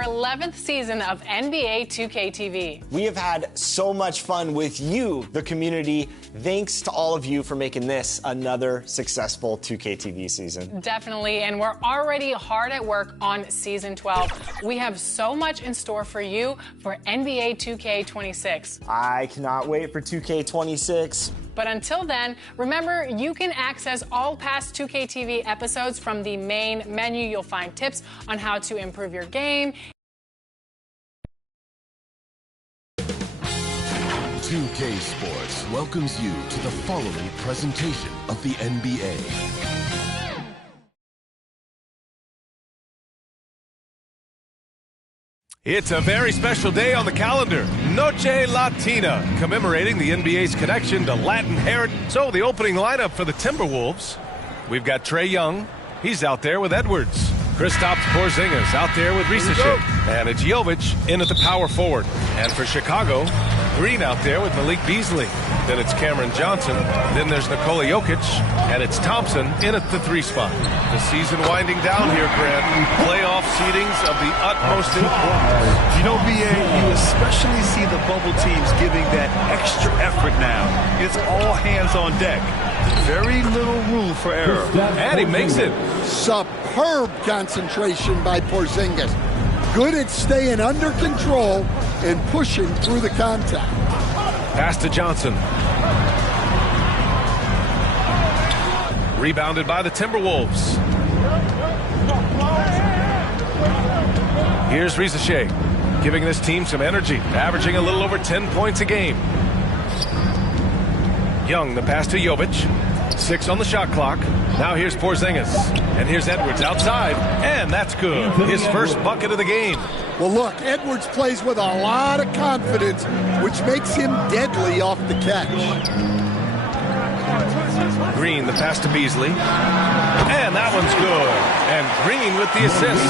our 11th season of NBA 2K TV. We have had so much fun with you, the community. Thanks to all of you for making this another successful 2K TV season. Definitely, and we're already hard at work on Season 12. We have so much in store for you for NBA 2K26. I cannot wait for 2K26. But until then, remember, you can access all past 2K TV episodes from the main menu. You'll find tips on how to improve your game. 2K Sports welcomes you to the following presentation of the NBA. It's a very special day on the calendar, Noche Latina, commemorating the NBA's connection to Latin heritage. So the opening lineup for the Timberwolves, we've got Trae Young. He's out there with Edwards. Kristaps Porzingis out there with Risache. And it's Jovic in at the power forward. And for Chicago, Green out there with Malik Beasley. Then it's Cameron Johnson. Then there's Nikola Jokic. And it's Thompson in at the 3 spot. The season winding down here, Grant. Playoff seedings of the utmost importance. You know, BA, you especially see the bubble teams giving that extra effort now. It's all hands on deck. Very little room for error. And he makes it. Superb concentration by Porzingis. Good at staying under control and pushing through the contact. Pass to Johnson. Rebounded by the Timberwolves. Here's Risache, giving this team some energy, averaging a little over 10 points a game. Young, the pass to Jovic. 6 on the shot clock. Now here's Porzingis. And here's Edwards outside. And that's good. His first bucket of the game. Well, look, Edwards plays with a lot of confidence, which makes him deadly off the catch. Green, the pass to Beasley. And that one's good. And Green with the assist.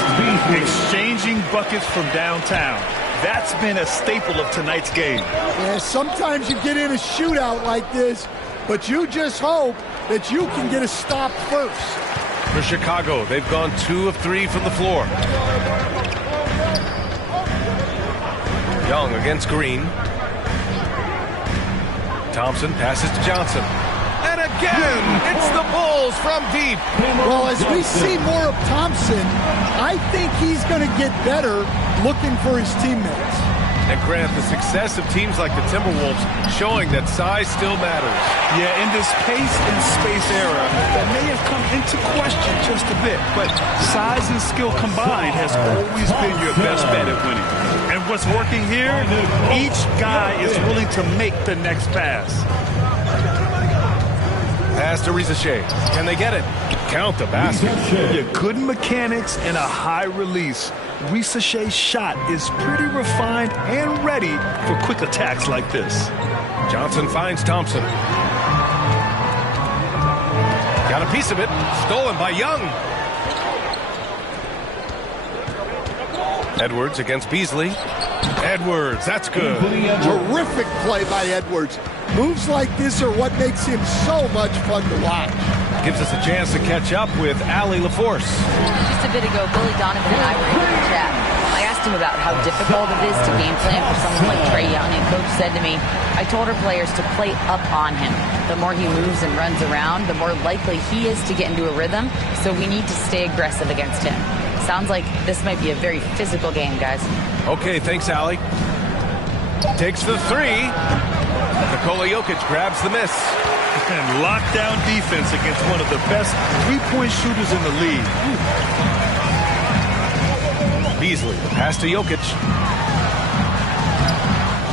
Exchanging buckets from downtown. That's been a staple of tonight's game. Yeah, sometimes you get in a shootout like this, but you just hope that you can get a stop first. For Chicago, they've gone 2 of 3 from the floor. Young against Green. Thompson passes to Johnson. And again, it's the Bulls from deep. Well, as we see more of Thompson, I think he's going to get better looking for his teammates. And Grant, the success of teams like the Timberwolves showing that size still matters. Yeah, in this pace and space era, that may have come into question just a bit, but size and skill combined has always been your best bet at winning. And what's working here, each guy is willing to make the next pass. Pass to Risache. Can they get it? Count the basket. Yeah, good mechanics and a high release. Risache's shot is pretty refined and ready for quick attacks like this. Johnson finds Thompson. Got a piece of it. Stolen by Young. Edwards against Beasley. Edwards, that's good. Terrific play by Edwards. Moves like this are what makes him so much fun to watch. Gives us a chance to catch up with Allie LaForce. Just a bit ago, Billy Donovan and I were in the chat. I asked him about how difficult it is to game plan for someone like Trae Young, and Coach said to me, I told our players to play up on him. The more he moves and runs around, the more likely he is to get into a rhythm, so we need to stay aggressive against him. Sounds like this might be a very physical game, guys. Okay, thanks, Allie. Takes the 3. Nikola Jokic grabs the miss. And lockdown defense against one of the best three-point shooters in the league. Beasley, pass to Jokic.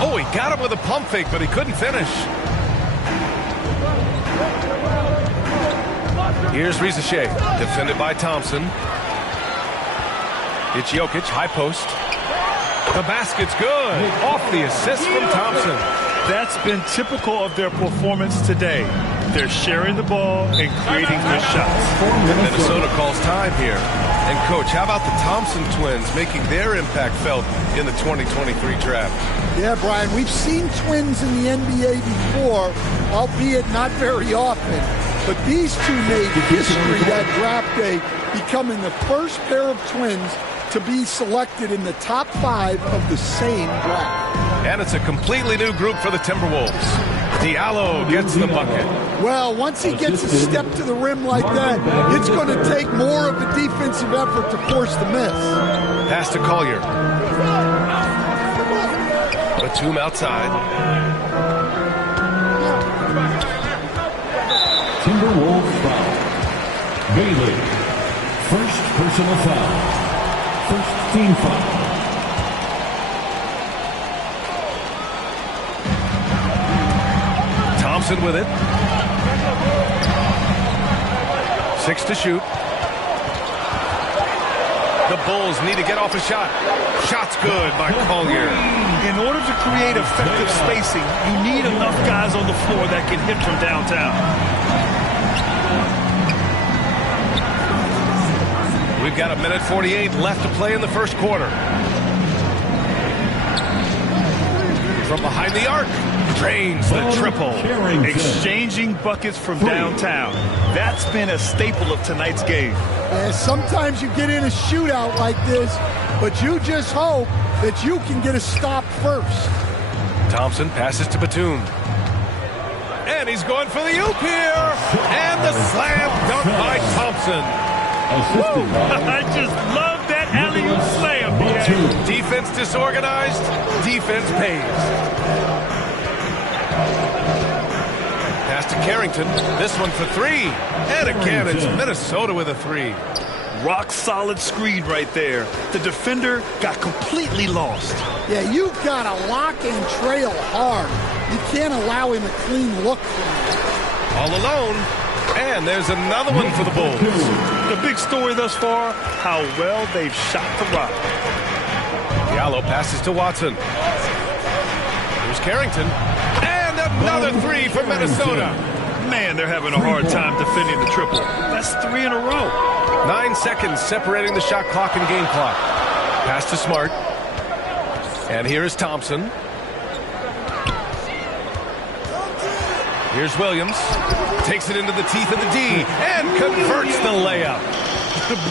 Oh, he got him with a pump fake, but he couldn't finish. Here's Risache, defended by Thompson. It's Jokic, high post. The basket's good. Off the assist from Thompson. That's been typical of their performance today. They're sharing the ball and creating good shots. Minnesota calls time here. And, Coach, how about the Thompson twins making their impact felt in the 2023 draft? Yeah, Brian, we've seen twins in the NBA before, albeit not very often. But these two made history that draft day, becoming the first pair of twins to be selected in the top 5 of the same draft. And it's a completely new group for the Timberwolves. Diallo gets the bucket. Well, once he gets a step to the rim like that, it's going to take more of a defensive effort to force the miss. Pass to Collier. Batum outside. Timberwolves foul. Bailey. First personal foul. First team foul. Thompson with it. 6 to shoot. The Bulls need to get off a shot. Shot's good by Collier. In order to create effective spacing, you need enough guys on the floor that can hit from downtown. We've got 1:48 left to play in the first quarter. From behind the arc, drains the triple. Exchanging buckets from downtown. That's been a staple of tonight's game. Yeah, sometimes you get in a shootout like this, but you just hope that you can get a stop first. Thompson passes to Batum. And he's going for the oop here. And the slam dunk by Thompson. I just love that alley-oop slam. Defense disorganized, defense pays. Pass to Carrington. This one for 3. And again, it's Minnesota with a 3. Rock solid screen right there. The defender got completely lost. Yeah, you've got to lock and trail hard. You can't allow him a clean look. All alone. And there's another one for the Bulls. The big story thus far, how well they've shot the rock. Diallo passes to Watson. Here's Carrington. And another 3 for Minnesota. Man, they're having a hard time defending the triple. That's 3 in a row. 9 seconds separating the shot clock and game clock. Pass to Smart. And here is Thompson. Here's Williams. Takes it into the teeth of the D and converts the layup.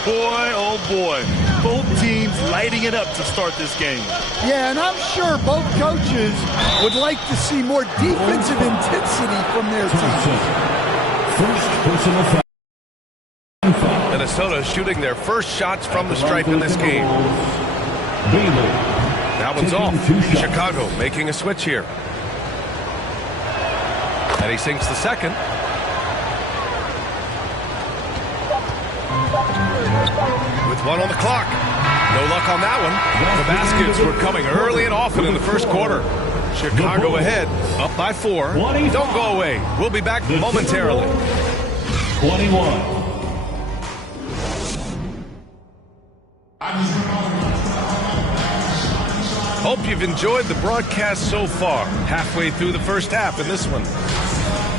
Boy, oh boy. Both teams lighting it up to start this game. Yeah, and I'm sure both coaches would like to see more defensive intensity from their teams. First personal foul. Minnesota shooting their first shots from the stripe in this game. Bailey. That one's off. Chicago making a switch here. And he sinks the second. With 1 on the clock. No luck on that one. The baskets were coming early and often in the first quarter. Chicago ahead, up by 4. Don't go away. We'll be back momentarily. 21. Hope you've enjoyed the broadcast so far. Halfway through the first half in this one.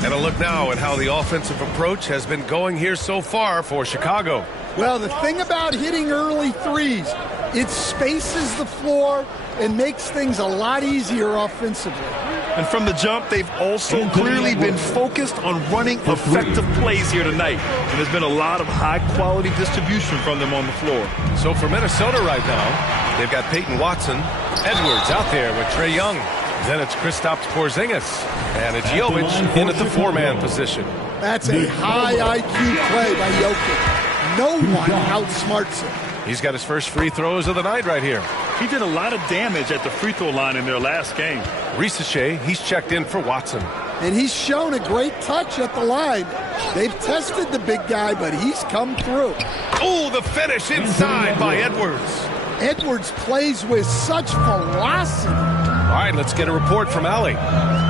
And a look now at how the offensive approach has been going here so far for Chicago. Well, the thing about hitting early threes, it spaces the floor and makes things a lot easier offensively. And from the jump, they've also clearly been focused on running effective plays here tonight. And there's been a lot of high-quality distribution from them on the floor. So for Minnesota right now, they've got Peyton Watson, Edwards out there with Trae Young. Then it's Kristaps Porzingis. And it's Jovic in at the 4-man position. That's a high IQ play by Jokic. No one outsmarts him. He's got his first free throws of the night right here. He did a lot of damage at the free throw line in their last game. Risache, he's checked in for Watson. And he's shown a great touch at the line. They've tested the big guy, but he's come through. Oh, the finish inside by Edwards. Edwards plays with such ferocity. All right, let's get a report from Allie.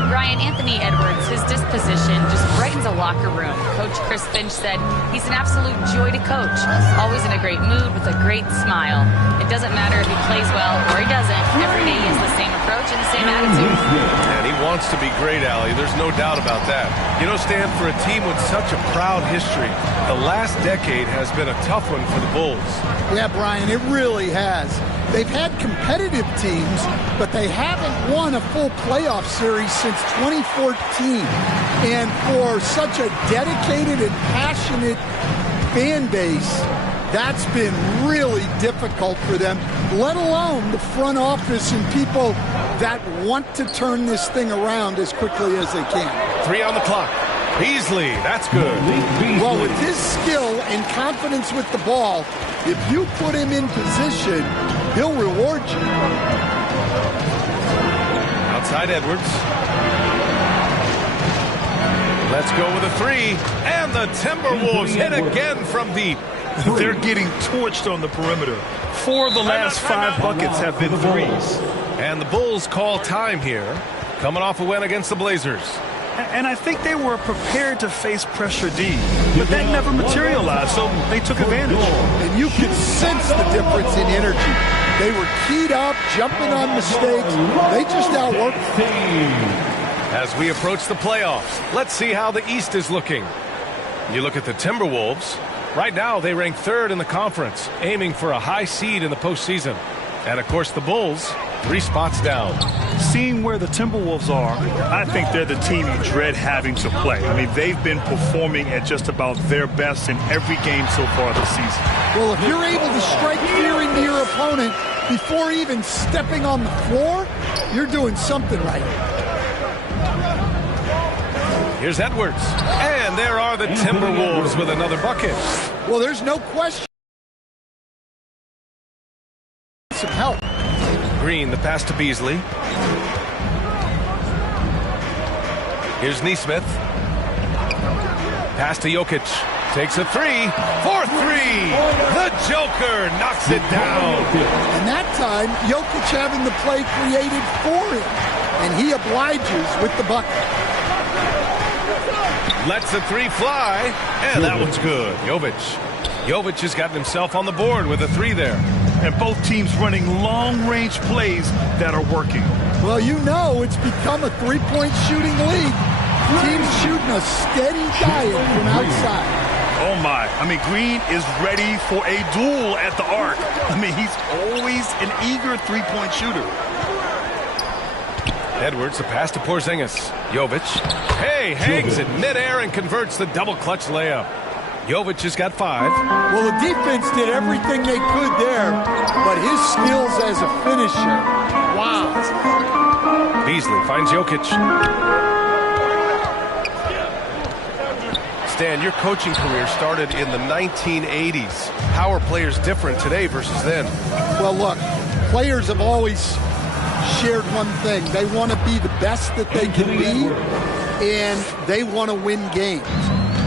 Ryan, Anthony Edwards, his disposition just brightens a locker room. Coach Chris Finch said he's an absolute joy to coach. Always in a great mood with a great smile. It doesn't matter if he plays well or he doesn't. Every day he has the same approach and the same attitude. And he wants to be great, Allie. There's no doubt about that. You know, Stan, for a team with such a proud history, the last decade has been a tough one for the Bulls. Yeah, Brian, it really has. They've had competitive teams, but they haven't won a full playoff series since 2014. And for such a dedicated and passionate fan base, That's been really difficult for them, let alone the front office and people that want to turn this thing around as quickly as they can. 3 on the clock. Beasley, that's good. Well, with his skill and confidence with the ball, if you put him in position, he'll reward you. Outside Edwards. Let's go with a 3. And the Timberwolves hit again from deep. They're getting torched on the perimeter. 4 of the last 5 buckets have been threes. And the Bulls call time here, coming off a win against the Blazers. And I think they were prepared to face pressure D, but that never materialized, so they took advantage. And you could sense the difference in energy. They were keyed up, jumping on mistakes. They just outworked them. As we approach the playoffs, let's see how the East is looking. You look at the Timberwolves. Right now, they rank 3rd in the conference, aiming for a high seed in the postseason. And, of course, the Bulls, 3 spots down. Seeing where the Timberwolves are, I think they're the team you dread having to play. I mean, they've been performing at just about their best in every game so far this season. Well, if you're able to strike fear into your opponent before even stepping on the floor, you're doing something right. Here's Edwards. And there are the Timberwolves with another bucket. Well, there's no question. Some help. Green, the pass to Beasley. Here's Nesmith. Pass to Jokic. Takes a 3 for 3. The Joker knocks it down. And that time, Jokic having the play created for him. And he obliges with the bucket. Lets the 3 fly. And that one's good. Jovic has gotten himself on the board with a 3 there. And both teams running long-range plays that are working. Well, you know it's become a three-point shooting league. Teams shooting a steady diet from outside. Oh, my. I mean, Green is ready for a duel at the arc. I mean, he's always an eager three-point shooter. Edwards, the pass to Porzingis. Jovic. Hey, hangs in midair and converts the double-clutch layup. Jovic has got 5. Well, the defense did everything they could there, but his skills as a finisher, wow. Beasley finds Jokic. Stan, your coaching career started in the 1980s. How are players different today versus then? Well, look, players have always shared one thing. They want to be the best that they can be, and they want to win games.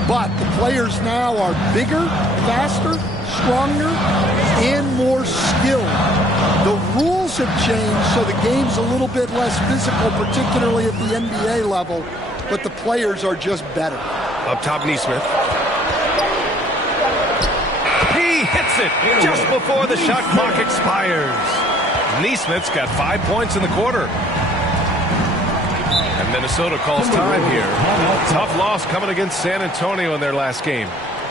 But the players now are bigger, faster, stronger, and more skilled. The rules have changed, so the game's a little bit less physical, particularly at the NBA level, but the players are just better. Up top, Nesmith. He hits it just before the shot clock expires. Nesmith's got 5 points in the quarter. And Minnesota calls time here. Tough loss coming against San Antonio in their last game.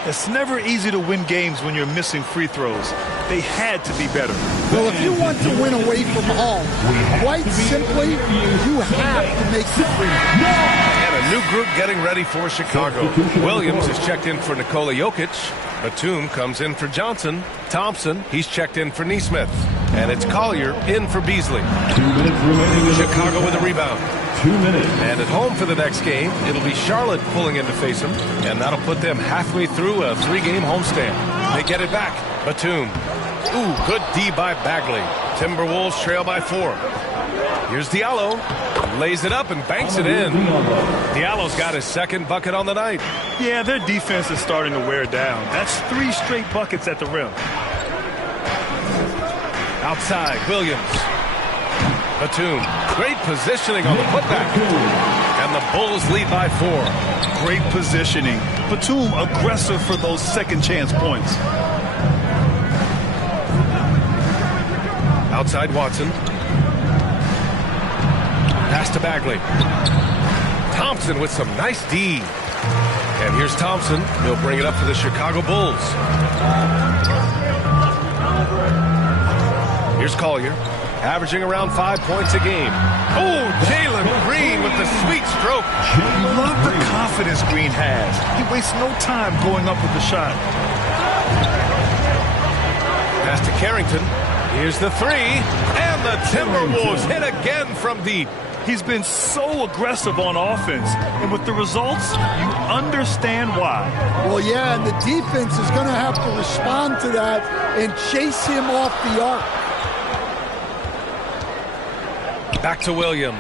It's never easy to win games when you're missing free throws. They had to be better. Well, if you want to win away from home, quite simply, you have to make the free throws. And a new group getting ready for Chicago. Williams is checked in for Nikola Jokic. Batum comes in for Johnson. Thompson, he's checked in for Nesmith. And it's Collier in for Beasley. 2 minutes remaining. Chicago with a rebound. 2 minutes. And at home for the next game, it'll be Charlotte pulling in to face them. And that'll put them halfway through a 3-game homestand. They get it back. Batum. Ooh, good D by Bagley. Timberwolves trail by 4. Here's Diallo. Lays it up and banks it in. Diallo's got his second bucket on the night. Yeah, their defense is starting to wear down. That's 3 straight buckets at the rim. Outside, Williams. Batum. Great positioning on the putback. And the Bulls lead by 4. Great positioning. Batum aggressive for those second chance points. Outside Watson. Pass to Bagley. Thompson with some nice D. And here's Thompson. He'll bring it up for the Chicago Bulls. Here's Collier. Averaging around 5 points a game. Oh, Jalen Green with the sweet stroke. Love the confidence Green has. He wastes no time going up with the shot. Pass to Carrington. Here's the three. And the Timberwolves hit again from deep. He's been so aggressive on offense, and with the results, you understand why. Well, yeah, and the defense is going to have to respond to that and chase him off the arc. Back to Williams.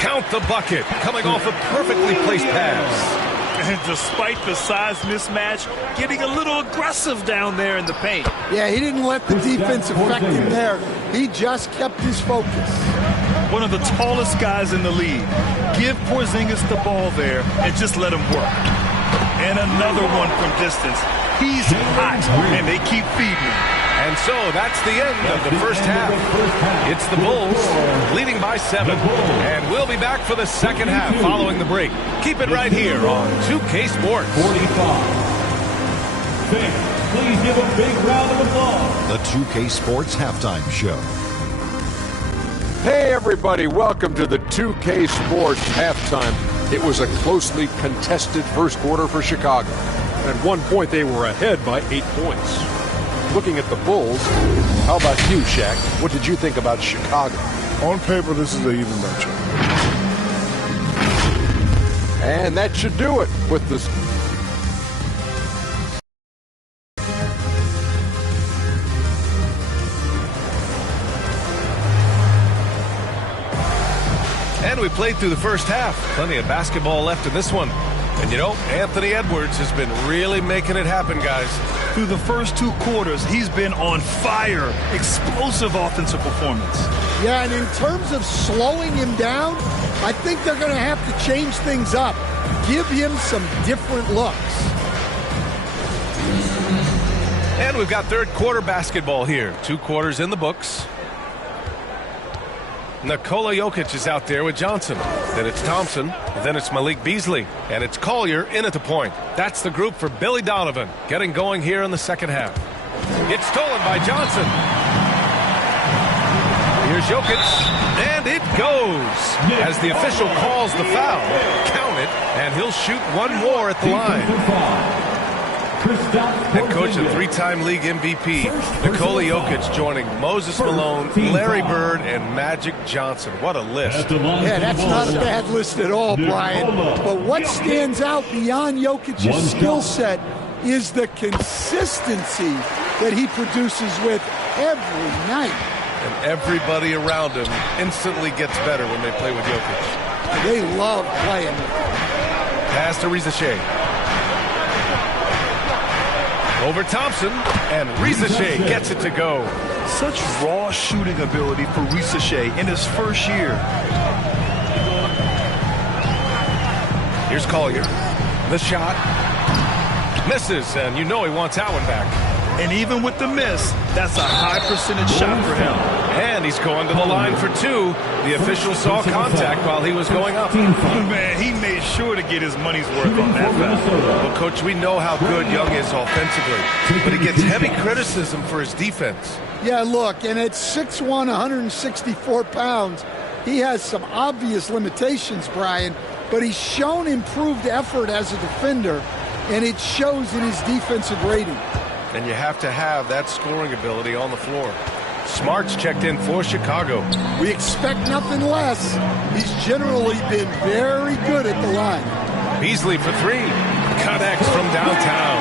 Count the bucket, coming off a perfectly placed pass. And despite the size mismatch, getting a little aggressive down there in the paint. Yeah, he didn't let the defense affect him there. He just kept his focus. One of the tallest guys in the league. Give Porzingis the ball there and just let him work. And another one from distance. He's hot, and they keep feeding him. And so that's the end of the first half. It's the Bulls leading by 7. And we'll be back for the second half following the break. Keep it right here on 2K Sports. 45. Please give a big round of applause. The 2K Sports Halftime Show. Hey everybody, welcome to the 2K Sports Halftime. It was a closely contested first quarter for Chicago. At one point they were ahead by 8 points. Looking at the Bulls, how about you, Shaq? What did you think about Chicago? On paper, this is an even matchup. And that should do it with this. And we played through the first half. Plenty of basketball left in this one. And you know, Anthony Edwards has been really making it happen, guys. Through the first 2 quarters, he's been on fire. Explosive offensive performance. Yeah, and in terms of slowing him down, I think they're going to have to change things up. Give him some different looks. And we've got third quarter basketball here. 2 quarters in the books. Nikola Jokic is out there with Johnson. Then it's Thompson. Then it's Malik Beasley. And it's Collier in at the point. That's the group for Billy Donovan. Getting going here in the second half. It's stolen by Johnson. Here's Jokic. And it goes. As the official calls the foul. Count it. And he'll shoot one more at the line. Head coach and 3-time league MVP, Nikola Jokic joining Moses Malone, Larry Bird, and Magic Johnson. What a list. Yeah, that's not a bad list at all, Brian. But what stands out beyond Jokic's skill set is the consistency that he produces with every night. And everybody around him instantly gets better when they play with Jokic. They love playing with him. Pass to Rizachet. Over Thompson, and Rizachet gets it to go. Such raw shooting ability for Rizachet in his first year. Here's Collier. The shot. Misses, and you know he wants that one back. And even with the miss, that's a high percentage shot for him. And he's going to the line for 2. The official saw contact while he was going up. Man, he made sure to get his money's worth on that foul. Well, Coach, we know how good Young is offensively, but he gets heavy criticism for his defense. Yeah, look, and at 6'1", 164 pounds, he has some obvious limitations, Brian, but he's shown improved effort as a defender, and it shows in his defensive rating. And you have to have that scoring ability on the floor. Smart's checked in for Chicago. We expect nothing less. He's generally been very good at the line. Beasley for 3. Connects from downtown.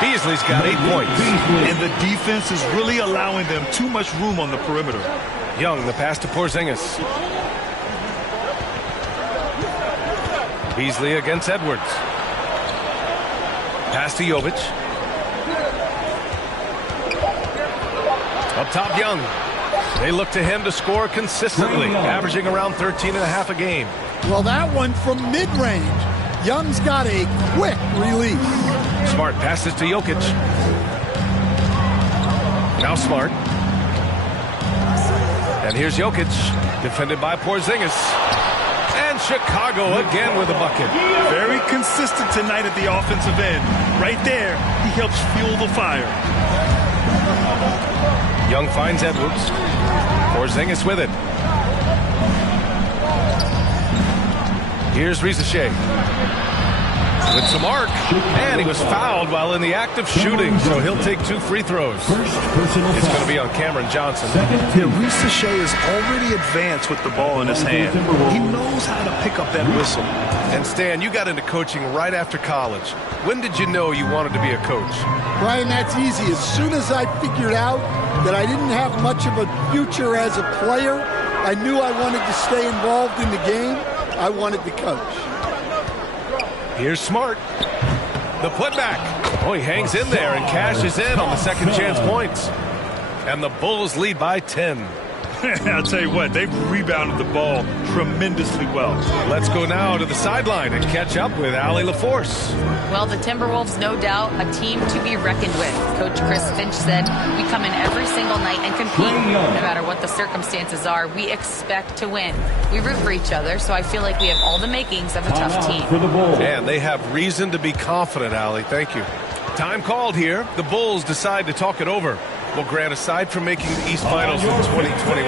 Beasley's got 8 points. And the defense is really allowing them too much room on the perimeter. Young, the pass to Porzingis. Beasley against Edwards. Pass to Jovic. Up top, Young. They look to him to score consistently, averaging around 13.5 a game. Well, that one from mid-range. Young's got a quick release. Smart passes to Jokic. Now Smart. And here's Jokic, defended by Porzingis. And Chicago again with a bucket. Very consistent tonight at the offensive end. Right there, he helps fuel the fire. Young finds Edwards. Porzingis with it. Here's Rizachet. with some arc, and he was fouled while in the act of shooting, so he'll take 2 free throws. It's going to be on Cameron Johnson. Yeah, Reese Shea is already advanced with the ball in his hand. He knows how to pick up that whistle. And Stan, you got into coaching right after college. When did you know you wanted to be a coach? Brian, that's easy. As soon as I figured out that I didn't have much of a future as a player, I knew I wanted to stay involved in the game. I wanted to coach. Here's Smart. The putback. Oh, he hangs in there and cashes in on the second chance points. And the Bulls lead by 10. I'll tell you what, they've rebounded the ball tremendously well. Let's go now to the sideline and catch up with Allie LaForce. Well, the Timberwolves, no doubt, a team to be reckoned with. Coach Chris Finch said, we come in every single night and compete. No matter what the circumstances are, we expect to win. We root for each other, so I feel like we have all the makings of a tough team. And they have reason to be confident, Allie. Thank you. Time called here. The Bulls decide to talk it over. Well, Grant, aside from making the East Finals in 2021,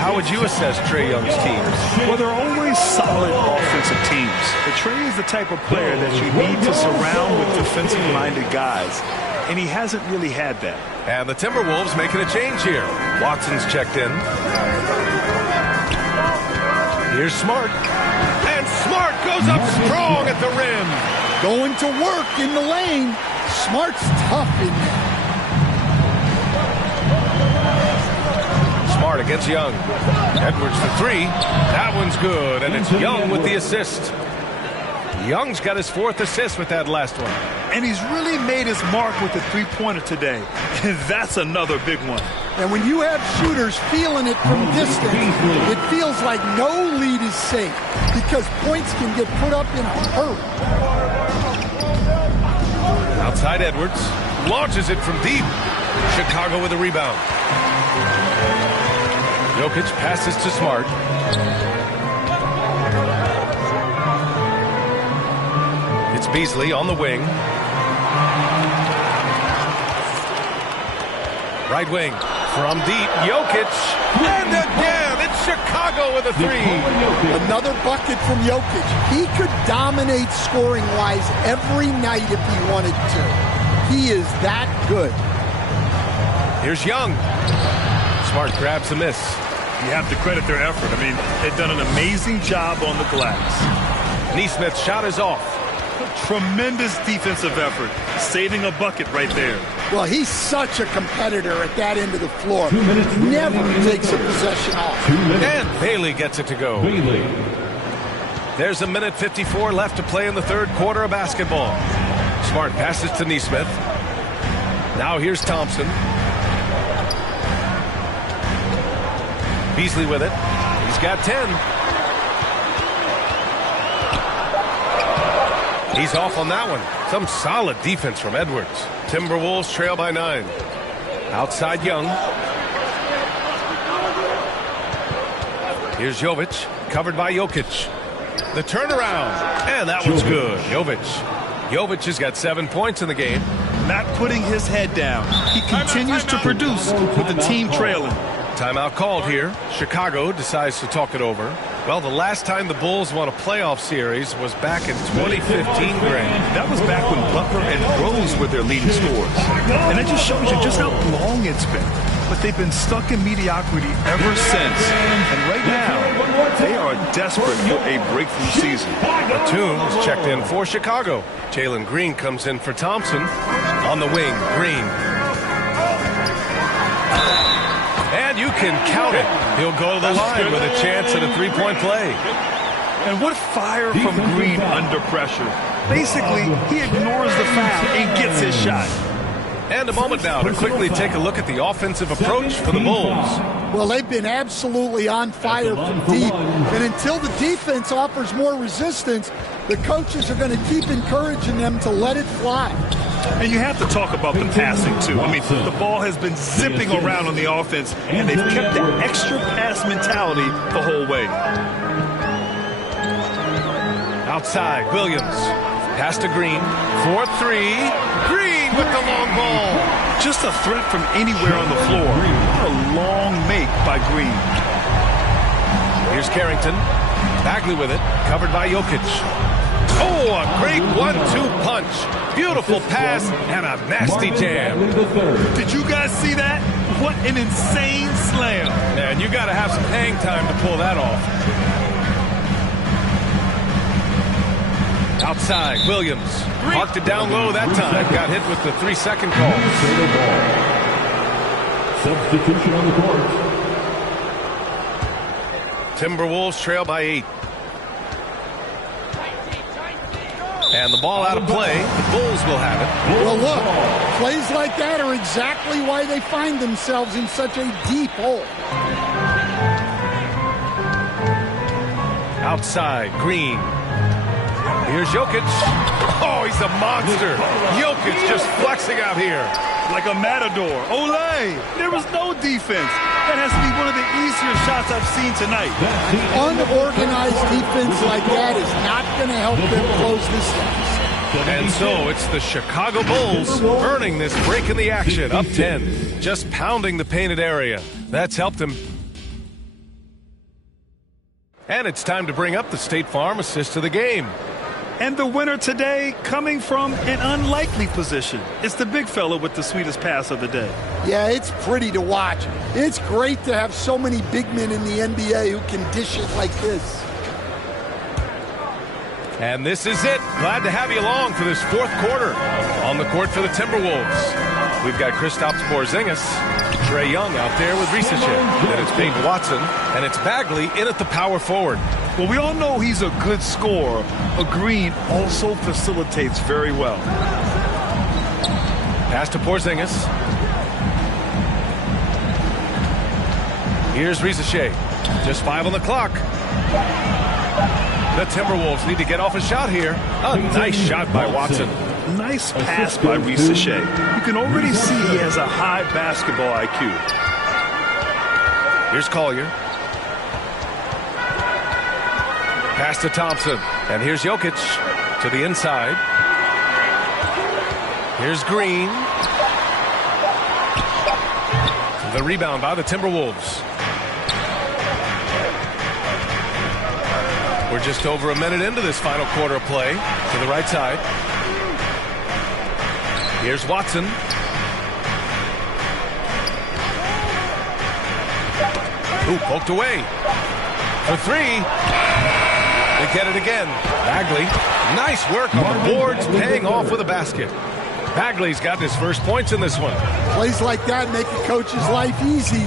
how would you assess Trae Young's teams? Well, they're always solid offensive teams. But Trae is the type of player that you need to surround with defensive-minded guys, and he hasn't really had that. And the Timberwolves making a change here. Watson's checked in. Here's Smart. And Smart goes up strong at the rim. Going to work in the lane. Smart's tough in there. Smart against Young. Edwards for 3. That one's good, and it's Young with the assist. Young's got his 4th assist with that last one. And he's really made his mark with the three-pointer today. And that's another big one. And when you have shooters feeling it from distance, it feels like no lead is safe because points can get put up in a hurry. Outside Edwards. Launches it from deep. Chicago with a rebound. Jokic passes to Smart. It's Beasley on the wing. Right wing from deep. Jokic. And again, it's Chicago with a 3. Another bucket from Jokic. He could dominate scoring-wise every night if he wanted to. He is that good. Here's Young. Smart grabs the miss. You have to credit their effort. I mean, they've done an amazing job on the glass. Neesmith's shot is off. Tremendous defensive effort. Saving a bucket right there. Well, he's such a competitor at that end of the floor. Never takes a possession off. And Bailey gets it to go. There's a minute 54 left to play in the third quarter of basketball. Smart passes to Neesmith. Now here's Thompson. Beasley with it. He's got 10. He's off on that one. Some solid defense from Edwards. Timberwolves trail by 9. Outside Young. Here's Jovic. Covered by Jokic. The turnaround. And that one's good. Jovic has got 7 points in the game. Not putting his head down. He continues to produce with the team trailing. Timeout called here. Chicago decides to talk it over. Well, the last time the Bulls won a playoff series was back in 2015, Grant. That was back when Butler and Rose were their leading scorers. And it just shows you just how long it's been. But they've been stuck in mediocrity ever since. And right now, they are desperate for a breakthrough season. Batum is checked in for Chicago. Jalen Green comes in for Thompson. On the wing, Green. And you can count it. He'll go to the line with a chance at a three-point play. And what fire from Green under pressure. Basically, he ignores the foul and gets his shot. And a moment now to quickly take a look at the offensive approach for the Bulls. Well, they've been absolutely on fire from deep. And until the defense offers more resistance, the coaches are going to keep encouraging them to let it fly. And you have to talk about them passing, too. I mean, the ball has been zipping around on the offense, and they've kept the extra pass mentality the whole way. Outside, Williams. Pass to Green. 4-3. Green with the long ball. Just a threat from anywhere on the floor. What a long make by Green. Here's Carrington. Bagley with it. Covered by Jokic. Oh, a great 1-2 punch. Beautiful pass and a nasty jam. Did you guys see that? What an insane slam. Man, you got to have some hang time to pull that off. Outside, Williams. Marked it down low that time. Got hit with the 3-second call. Substitution on the court. Timberwolves trail by 8. And the ball out of play. The Bulls will have it. Well, look, plays like that are exactly why they find themselves in such a deep hole. Outside, Green. Here's Jokic. Oh, he's a monster. Jokic just flexing out here. Like a matador. Olay! There was no defense. That has to be one of the easier shots I've seen tonight. Unorganized defense like that is not going to help them close this deficit. And so it's the Chicago Bulls earning this break in the action. Up 10. Just pounding the painted area. That's helped him. And it's time to bring up the State Farm assist of the game. And the winner today coming from an unlikely position. It's the big fella with the sweetest pass of the day. Yeah, it's pretty to watch. It's great to have so many big men in the NBA who can dish it like this. And this is it. Glad to have you along for this fourth quarter. On the court for the Timberwolves, we've got Kristaps Porzingis, Trae Young out there with Ricochet. Then it's Peyton Watson, and it's Bagley in at the power forward. Well, we all know he's a good scorer, but Green also facilitates very well. Pass to Porzingis. Here's Ricochet. Just 5 on the clock. The Timberwolves need to get off a shot here. A nice shot by Watson. Nice pass by Ricochet. You can already see he has a high basketball IQ. Here's Collier. Pass to Thompson. And here's Jokic to the inside. Here's Green. The rebound by the Timberwolves. We're just over a minute into this final quarter of play. To the right side. Here's Watson. Ooh, poked away. For 3. They get it again. Bagley. Nice work on the boards, paying off with a basket. Bagley's got his first points in this one. Plays like that make a coach's life easy.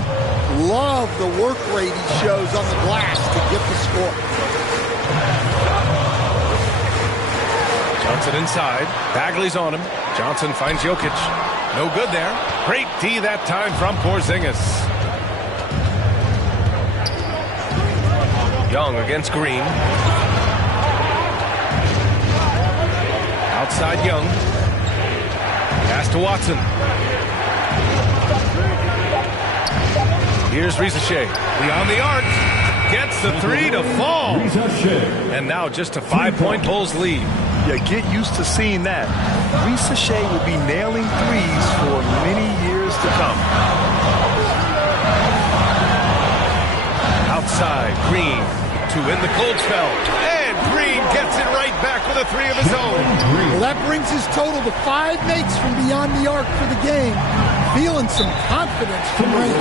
Love the work rate he shows on the glass to get the score. Johnson inside. Bagley's on him. Johnson finds Jokic. No good there. Great D that time from Porzingis. Young against Green. Outside Young. Pass to Watson. Here's Ricochet. Beyond the arc. Gets the 3 to fall. And now just a 5-point Bulls lead. Yeah, get used to seeing that. Ricochet will be nailing threes for many years to come. Outside, Green to win the cold spell. And Green gets it right back with a 3 of his own. Well, that brings his total to 5 makes from beyond the arc for the game. Feeling some confidence from range.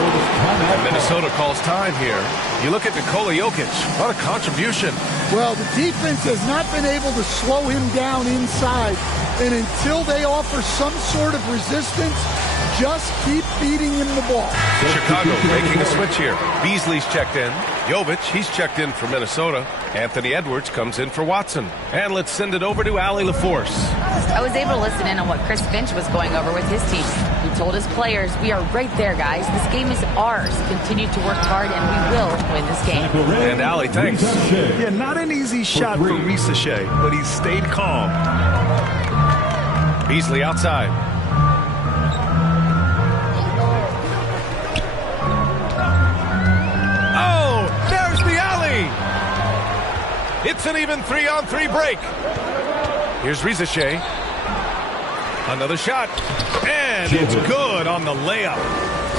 Minnesota calls time here. You look at Nikola Jokic. What a contribution. Well, the defense has not been able to slow him down inside. And until they offer some sort of resistance, just keep feeding him the ball. Chicago making a switch here. Beasley's checked in. Jovic, he's checked in for Minnesota. Anthony Edwards comes in for Watson. And let's send it over to Allie LaForce. I was able to listen in on what Chris Finch was going over with his team. He told his players, we are right there, guys. This game is ours. Continue to work hard, and we will win this game. And Allie, thanks. Yeah, not an easy shot for Ricochet, but he stayed calm. Beasley outside. Oh, there's the alley. It's an even 3-on-3 break. Here's Ricochet. Another shot. And it's good on the layup.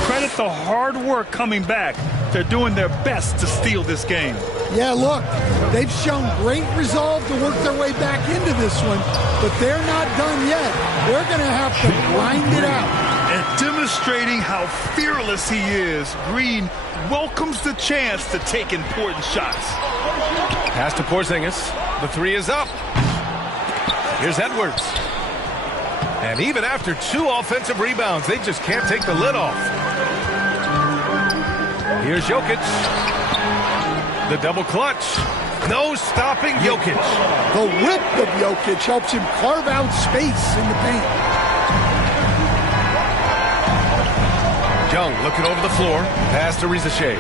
Credit the hard work coming back. They're doing their best to steal this game. Yeah, look, they've shown great resolve to work their way back into this one, but they're not done yet. They're going to have to grind it out. And demonstrating how fearless he is, Green welcomes the chance to take important shots. Pass to Porzingis. The three is up. Here's Edwards. And even after 2 offensive rebounds, they just can't take the lid off. Here's Jokic. The double clutch. No stopping Jokic. The whip of Jokic helps him carve out space in the paint. Young looking over the floor. Pass to Rizachet.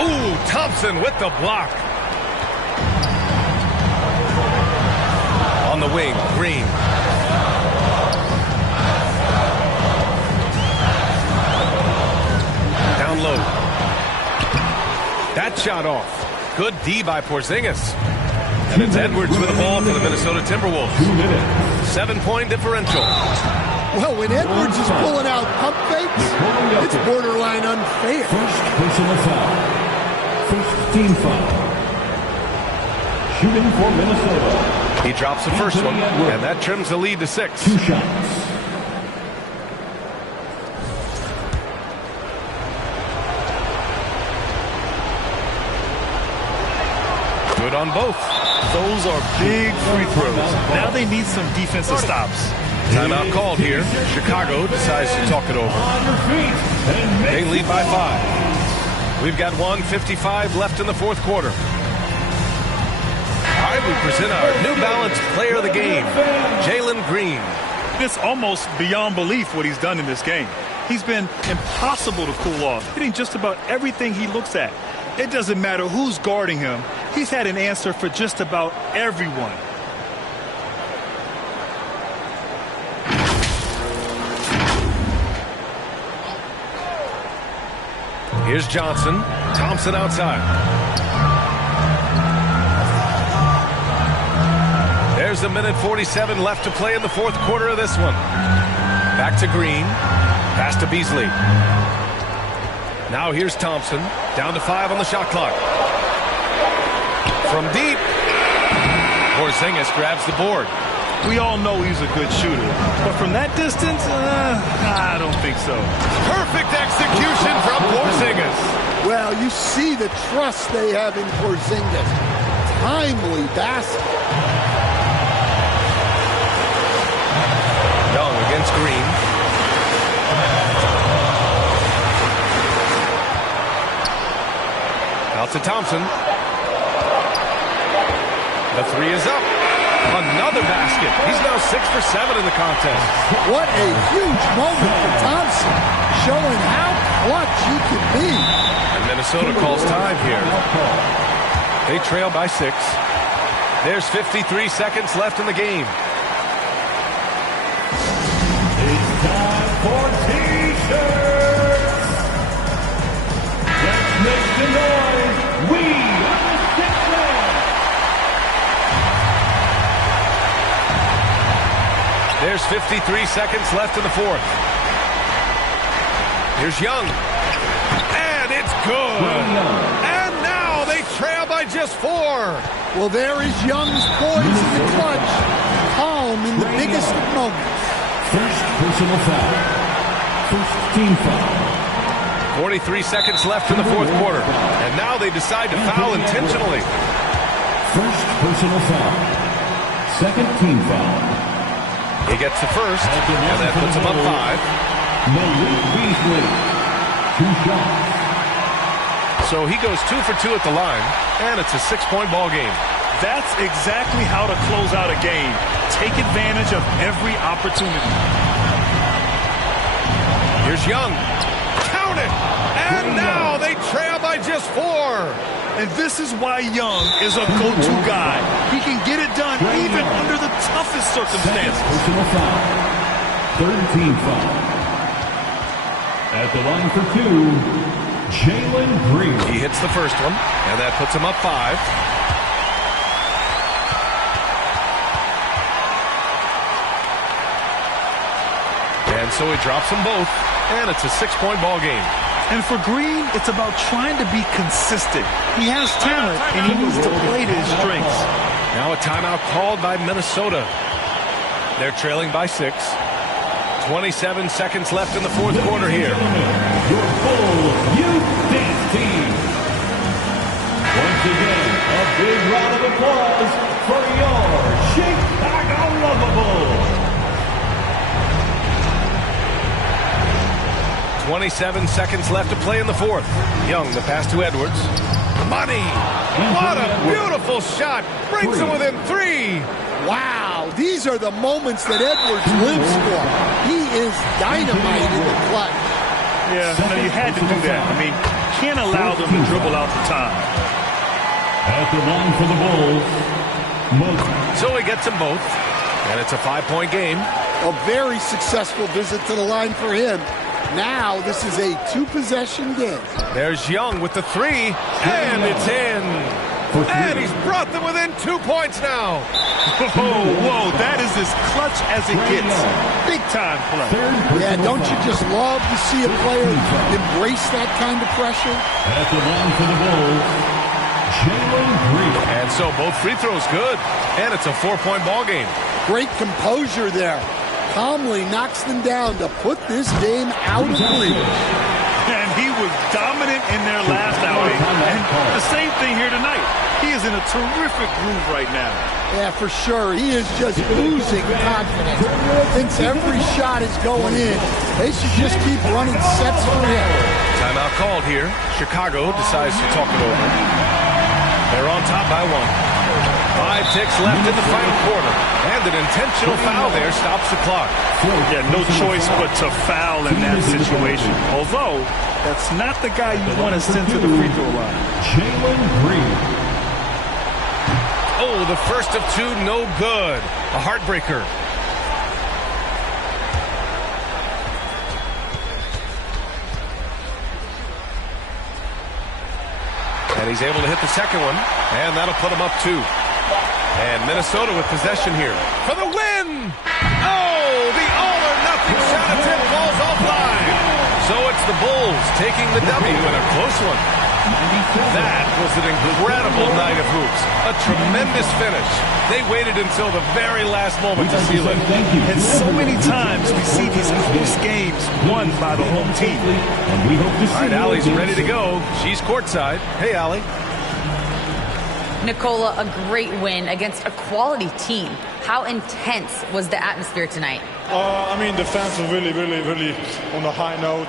Ooh, Thompson with the block. On the wing, Green. Down low. That shot off. Good D by Porzingis. And it's Edwards with the ball for the Minnesota Timberwolves. 7-point differential. Well, when Edwards is pulling out pump fakes, it's borderline unfair. First personal foul. First team foul. Shooting for Minnesota. He drops the first one, and that trims the lead to 6. 2 shots. Good on both. Those are big free throws. Now they need some defensive stops. Timeout called here. Chicago decides to talk it over. They lead by 5. We've got 1:55 left in the fourth quarter. All right, we present our New Balance player of the game, Jalen Green. It's almost beyond belief what he's done in this game. He's been impossible to cool off, hitting just about everything he looks at. It doesn't matter who's guarding him. He's had an answer for just about everyone. Here's Johnson. Thompson outside. There's a minute 47 left to play in the fourth quarter of this one. Back to Green. Pass to Beasley. Now here's Thompson. Down to 5 on the shot clock. From deep. Porzingis grabs the board. We all know he's a good shooter, but from that distance, I don't think so. Perfect execution from Porzingis. Well, you see the trust they have in Porzingis. Timely basket. Young against Green. Out to Thompson. The three is up. Another basket. He's now 6 for 7 in the contest. What a huge moment for Thompson, showing how clutch he can be. And Minnesota calls time here. They trail by 6. There's 53 seconds left in the game. It's time for T-shirts. Let's make the noise. We are the 6 men. There's 53 seconds left in the fourth. Here's Young. And it's good. And now they trail by just 4. Well, there is Young's poise in the clutch. Calm in the biggest of moments. First personal foul. First team foul. 43 seconds left in the fourth quarter. And now they decide to foul intentionally. First personal foul. Second team foul. He gets the first, and that puts him up 5. Malik Beasley. 2 shots. So he goes 2 for 2 at the line, and it's a 6-point ball game. That's exactly how to close out a game. Take advantage of every opportunity. Here's Young. Count it! And now they trail by just 4. And this is why Young is a go-to guy. He can get it done even under the toughest circumstances. Personal foul. Third team foul. At the line for 2, Jalen Green. He hits the first one, and that puts him up 5. And so he drops them both, and it's a 6-point ball game. And for Green, it's about trying to be consistent. He has talent, and he needs to play to his strengths. Now a timeout called by Minnesota. They're trailing by 6. 27 seconds left in the fourth quarter here. Your Bulls Youth Dance Team. Once again, a big round of applause for your Chicago Lovables. 27 seconds left to play in the fourth. Young, the pass to Edwards. Money! What a beautiful shot! Brings him within 3. Wow, these are the moments that Edwards lives for. He is dynamite in the clutch. Yeah, no, you had to do that. I mean, can't allow them to dribble out the time. At the line for the Bulls, so he gets them both, and it's a 5-point game. A very successful visit to the line for him. Now this is a 2-possession game. There's Young with the 3, and it's in. And he's brought them within 2 points now. Whoa, that is as clutch as it gets. Big time play. Yeah, don't you just love to see a player embrace that kind of pressure? At the line for the Bulls, Jalen Green. And so both free throws good. And it's a 4-point ball game. Great composure there. Calmly knocks them down to put this game out of reach. And he was dominant in their last outing. And the same thing here tonight. He is in a terrific groove right now. Yeah, for sure. He is just oozing confidence. Thinks every shot is going in. They should just keep running sets for him. Timeout called here. Chicago decides to talk it over. They're on top by 1. 5 ticks left in the final quarter. And an intentional foul there stops the clock. Yeah, no choice but to foul in that situation. Although, that's not the guy you want to send to the free throw line. Jalen Green. Oh, the first of 2, no good. A heartbreaker. And he's able to hit the second one. And that'll put him up 2. And Minnesota with possession here for the win! Oh, the all-or-nothing shot attempt falls offline. So it's the Bulls taking the W in a close one. That was an incredible night of hoops. A tremendous finish. They waited until the very last moment to seal it. And so many times we see these close games won by the home team. All right, Allie's ready to go. She's courtside. Hey, Allie. Nicola, a great win against a quality team. How intense was the atmosphere tonight? I mean, the fans were really on a high note.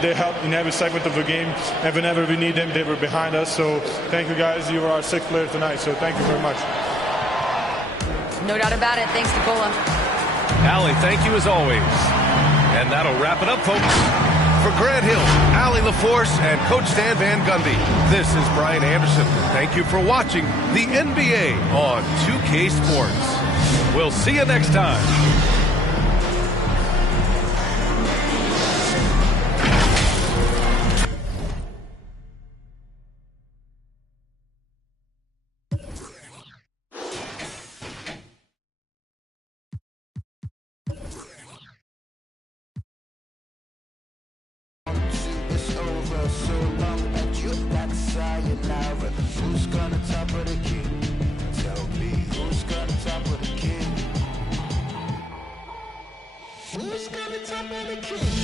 They helped in every segment of the game. And whenever we need them, they were behind us. So thank you, guys. You were our 6th player tonight. So thank you very much. No doubt about it. Thanks, Nicola. Allie, thank you as always. And that'll wrap it up, folks. For Grant Hill, Allie LaForce, and Coach Stan Van Gundy, this is Brian Anderson. Thank you for watching the NBA on 2K Sports. We'll see you next time. Who's gonna top of the king? Tell me, who's gonna top of the king? Who's gonna top of the king?